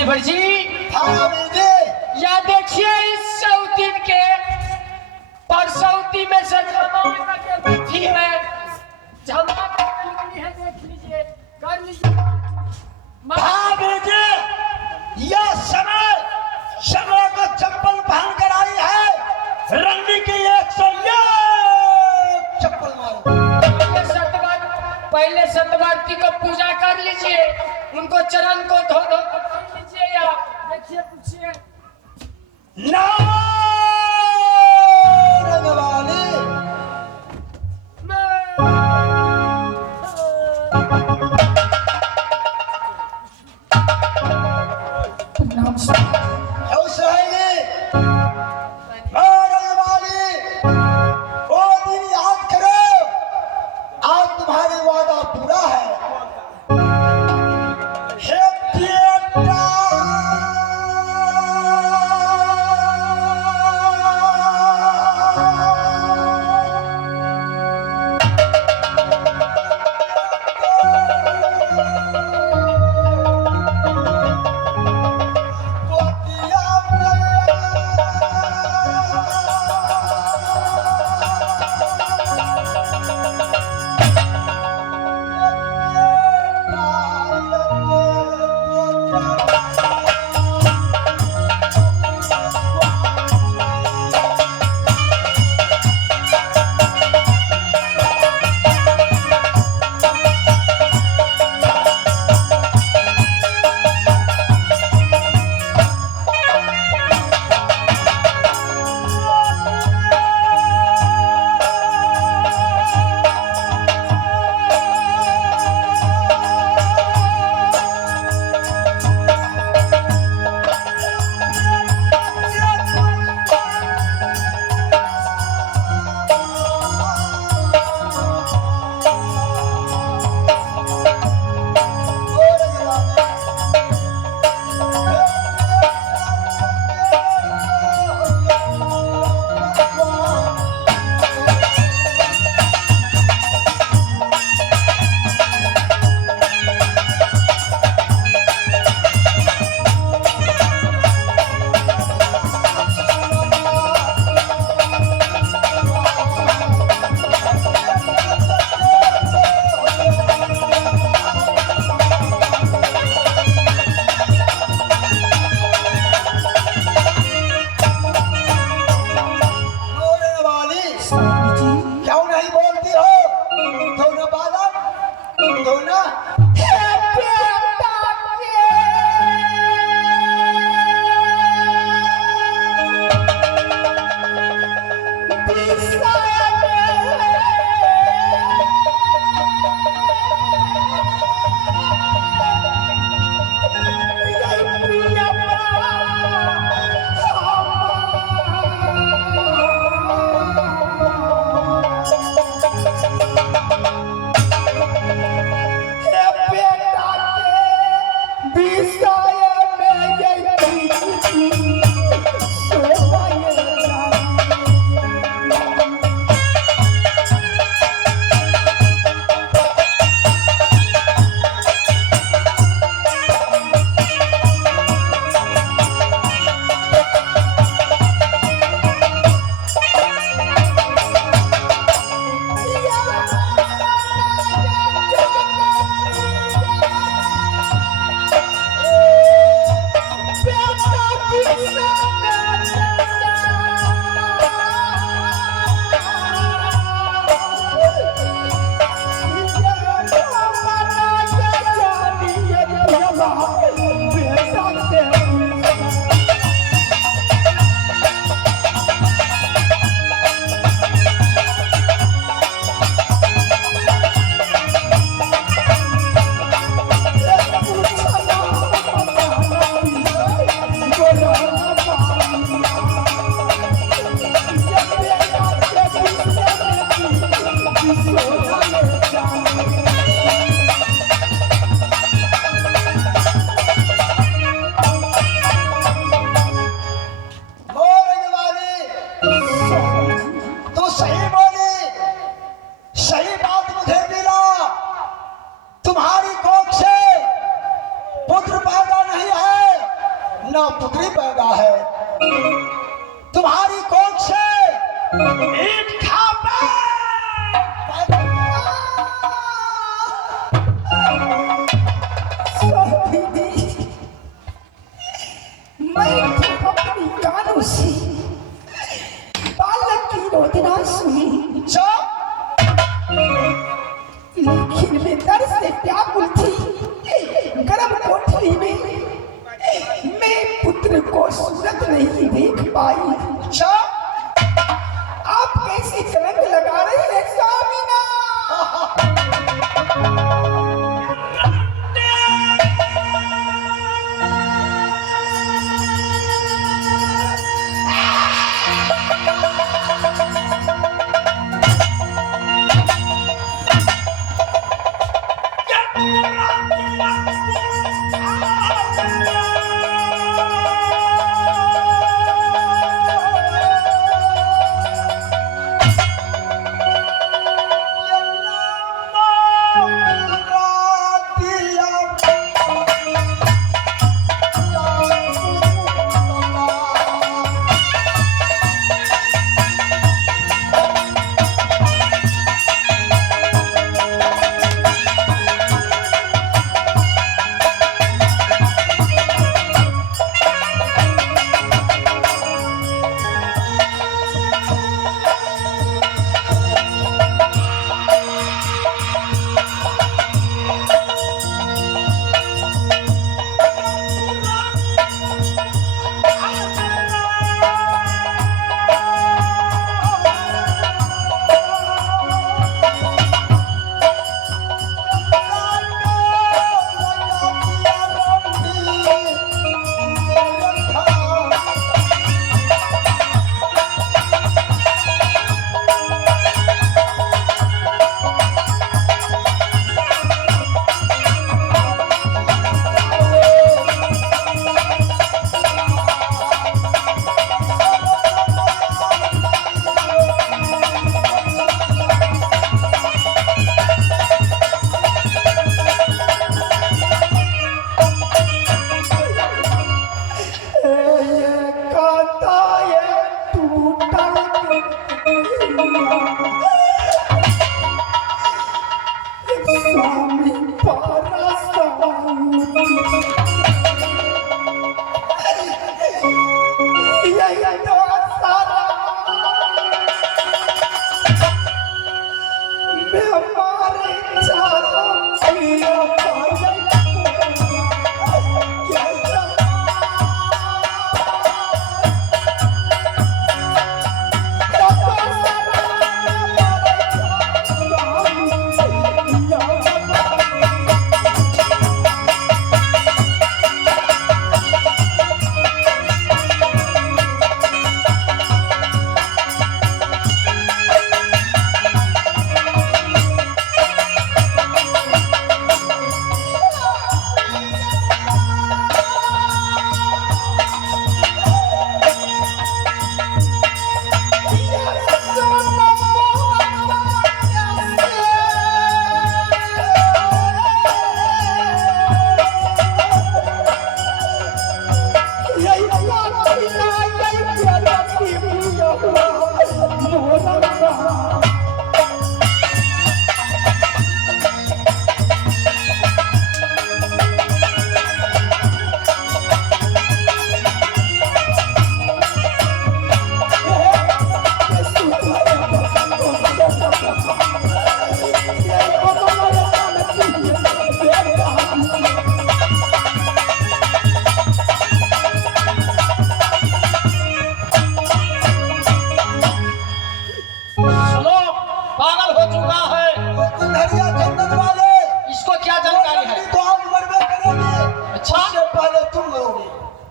देवर जी, हाँ जी। या देखिए इस सऊदी के परसौती में से जमा के बैठी है, जमा के है, देख लीजिए, कर लीजिए। भाभी जी, यह समय को चप्पल पहन कर आई है, रंडी की 101 चप्पल मारो। पहले सतवर्ती को पूजा कर लीजिए, उनको चरण को धो धो कर लीजिए। आप देखिए, पूछिए ना रंगवाली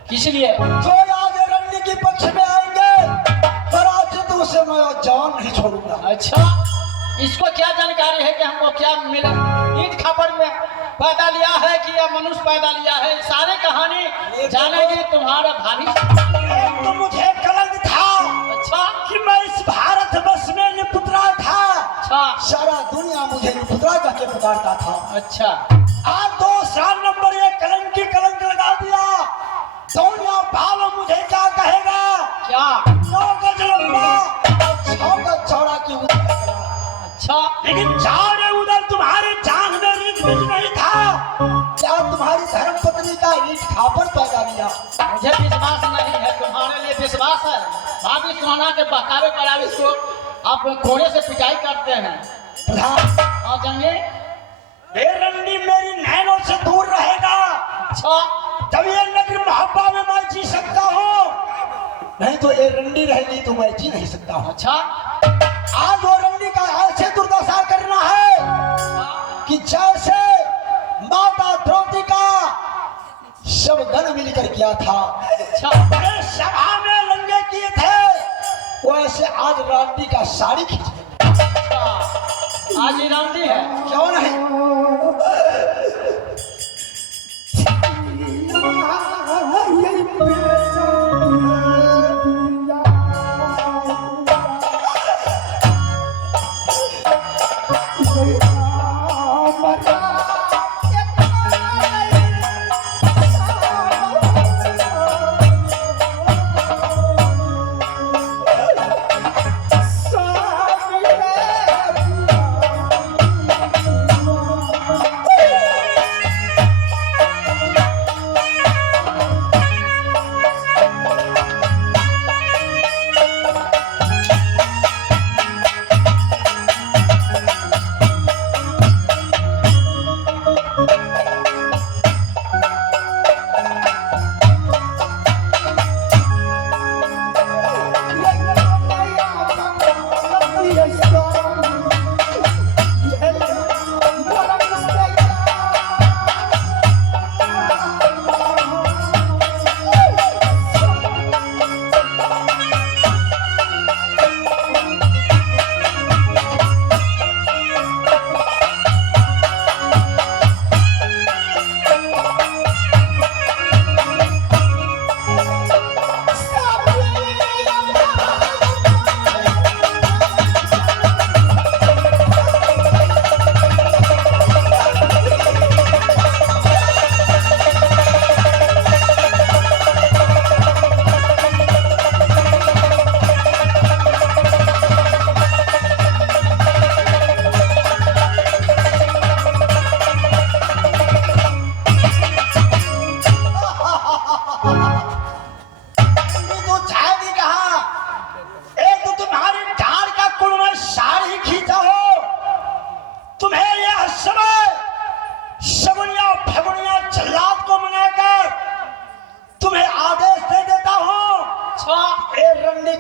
किस लिए? जो आज रंडी के पक्ष में आएंगे पराजित उसे मैं जान नहीं छोड़ूंगा। अच्छा, इसको क्या जानकारी है कि हमको क्या मिला? ईद खबर में पैदा लिया है कि या मनुष्य पैदा लिया है? सारे कहानी जानेगी तुम्हारे भाभी। एक तो मुझे कलंक था अच्छा कि मैं इस भारत वर्ष में निपुत्रा था। अच्छा सारा दुनिया मुझे निपुत्रा कह के पुकारता था। अच्छा, आज 2 साल नंबर ये कलंक की कलंक लगा दिया। दुनिया भालो मुझे क्या कहेगा? क्या? 9 गज लंबा 6 गज चौड़ा की उधर। अच्छा, लेकिन चारे उधर तुम्हारे जान में रीत बीज नहीं था। क्या तुम्हारी धर्म पत्नी का ईट खापर पैदा लिया? मुझे विश्वास नहीं है, तुम्हारे लिए विश्वास है। भाभी सोना के बहकावे पर आप इसको आप घोड़े से पिटाई करते हैं। प्रधान हाँ जंगे। ये रंडी मेरी नैनों से दूर रहेगा। अच्छा, तब ये नगर मोहब्बा में मैं जी सकता हूँ, नहीं तो ये रंडी रहेगी तो मैं जी नहीं सकता हूँ। अच्छा, आज वो रंडी का ऐसे दुर्दशा करना है कि जैसे माता द्रौपदी का सब गण मिलकर किया था, अच्छा, बड़े सभा में लंगे किए थे, वैसे आज रंडी का साड़ी खींचेंगे। अच्छा, आज ही राउंडी है। क्यों नहीं?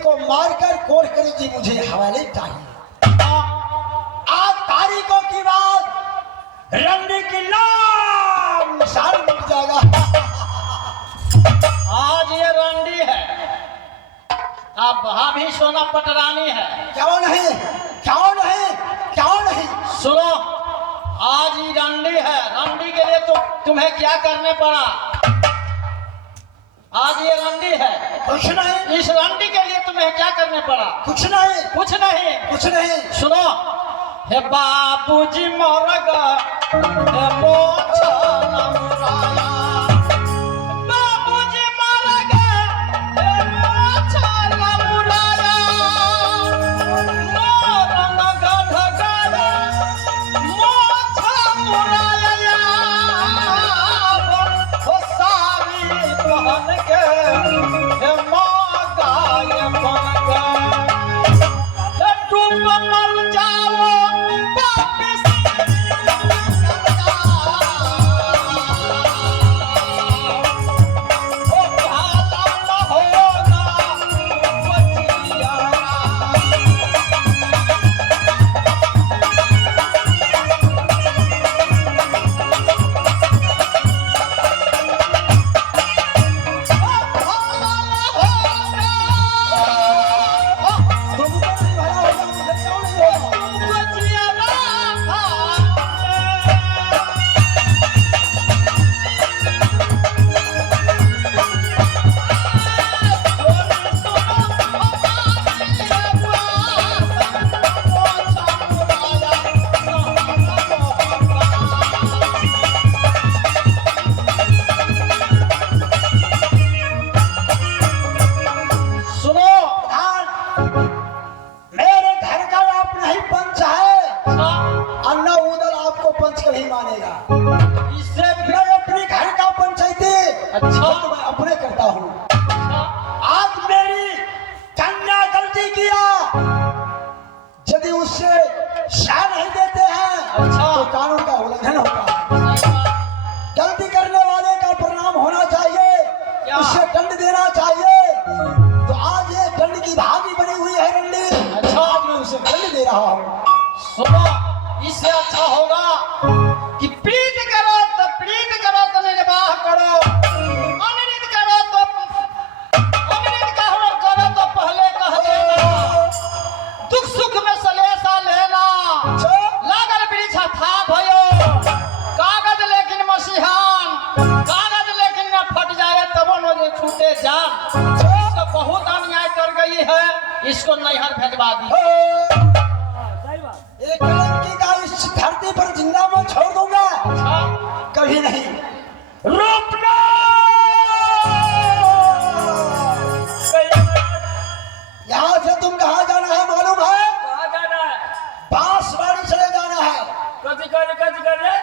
को मारकर कोर्ट करी जी, मुझे हवाले चाहिए। आज तारीखों की बात रंडी की नाम निशान मिट जाएगा। आज ये रंडी है, अब भाभी सोना पटरानी है। क्यों नहीं, क्यों नहीं, क्यों नहीं? सुनो, आज ही रंडी है। रंडी के लिए तो तुम्हें क्या करने पड़ा? आज ये रंडी है। कुछ नहीं। इस रंडी के लिए तुम्हें क्या करने पड़ा? कुछ नहीं, कुछ नहीं, कुछ नहीं। सुनो, हे बाबूजी मरगा, हे मोछा नमुराया। बाबूजी मरगा, हे मोछा नमुराया। मोरंग गधगाया, मोछा मुराया। हो सारी पहन के, हे मागाय बन गए। हे डूब मर जाओ वापिस महाराज इसको बहुत अन्याय कर गई है, इसको नैहर भेजवा दी। एक लड़की का इस धरती पर जिंदा मैं छोड़ दूंगा, कभी नहीं। रूपना यहाँ से तुम कहाँ जाना है मालूम है? कहाँ जाना है? बांसवाड़ी चले जाना है। कथी करे?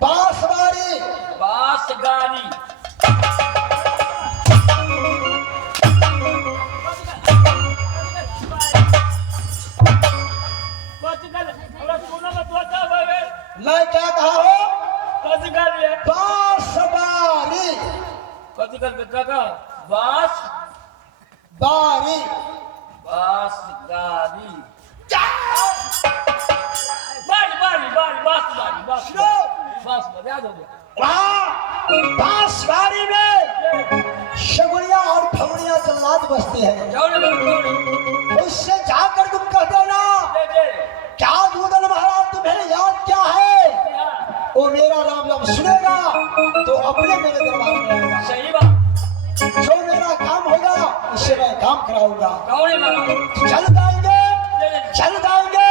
बांसवाड़ी। बांस गाड़ी। मैं क्या कहा हूँ? कथी कर ले? बांसवाड़ी। कथी कर काका? बांस बारी। बांस गाड़ी। बांस सुनो। याद हो गया। वहाँ बांसवाड़ी में शगुनिया और फगुनिया जल्लाद बसते हैं। जाओ ना, उससे जाकर तुम कह देना, क्या दूधन महाराज तुम्हें याद क्या है? वो मेरा नाम जब सुनेगा तो अपने मेरे दरबार में आएगा। सही बात। जो मेरा काम होगा उससे मैं काम कराऊंगा। कौन है महाराज? चल जाएंगे, चल जाएंगे।